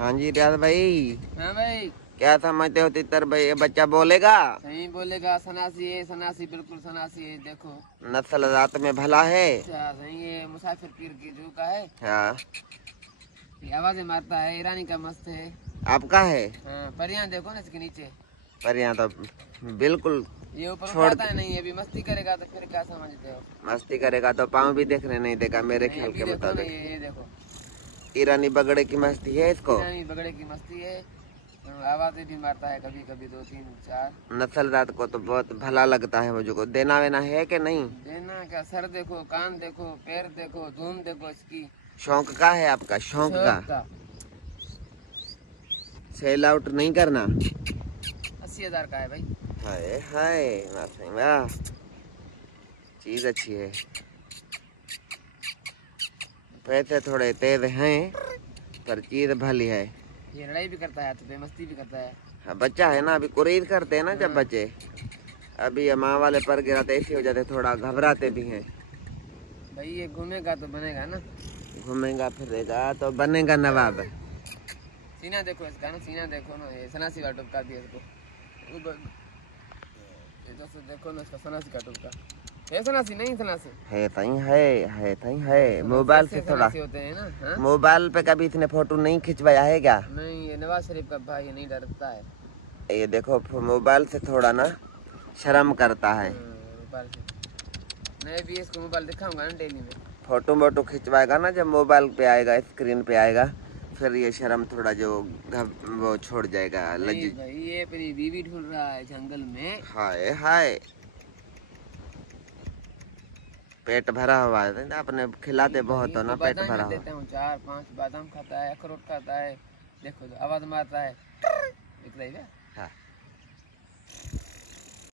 हाँ जी रियाज भाई। हाँ भाई। क्या समझते हो तितर भाई, ये बच्चा बोलेगा? सही बोलेगा। सनासी है, सनासी, बिल्कुल सनासी है। देखो नस्ल जात में भला है। अच्छा सही है। मुसाफिर पीर की जू का है। हाँ ये आवाजें मारता है। ईरानी का मस्त है। आपका है? हाँ, पर यहाँ देखो ना इसके नीचे। पर यहाँ तो बिल्कुल ये ऊपर छोड़ उठाता है नहीं। अभी मस्ती करेगा तो फिर क्या समझते हो? मस्ती करेगा तो पाँव भी देखने नहीं देगा मेरे नहीं, ख्याल अभी के देखो ना, मुताबिक। ये देखो ईरानी बगड़े की मस्ती है इसको। ईरानी बगड़े की मस्ती है। आवाजें भी मारता है कभी कभी, 2 3 4। नस्ल जात को तो बहुत भला लगता है मुझको। देना वेना है कि नहीं? देना क्या? सर देखो, कान देखो, पैर देखो, धूम देखो इसकी। शौक का है आपका? शौक का सेल आउट नहीं करना। 80,000 का है भाई। हाय हाय वाह, चीज अच्छी है। पैसे थोड़े तेज हैं पर चीज भली है। ये लड़ाई भी करता है तो बेमस्ती भी करता है। हाँ, बच्चा है ना, अभी कुरीद करते हैं ना जब बच्चे। अभी ये माँ वाले पर गिराते ऐसे हो जाते, थोड़ा घबराते भी हैं। भाई ये घूमेगा तो बनेगा ना। घूमेगा फिरेगा तो बनेगा नवाब। सीना देखो इसका ना, सीना देखो ना। ये सनासी का टुपका दिया इसको। ये दोस्तों देखो ना इसका सनासी का टुपका। है सनासी नहीं? सनासी है तई है तई है। मोबाइल से थोड़ा होते हैं ना। हाँ? मोबाइल पे कभी इतने फोटो नहीं खिंचवाया है क्या? नहीं, ये नवाज शरीफ का भाई, ये नहीं डरता है। ये देखो मोबाइल से थोड़ा ना शर्म करता है। मोबाइल से मैं भी इसको मोबाइल दिखाऊंगा ना डेली में। फोटो वोटो खिंचवाएगा ना जब मोबाइल पे आएगा, स्क्रीन पे आएगा, फिर ये शर्म थोड़ा जो वो छोड़ जाएगा। नहीं भाई, ये अपनी बीवी ढूंढ रहा है जंगल में। हाय हाय, पेट भरा हुआ है ना, अपने खिलाते बहुत हो ना, पेट भरा हुआ। देता हूँ 4 5 बादाम खाता है, अखरोट खाता है। देखो तो आवाज मारता है। दिख रही है? हाँ।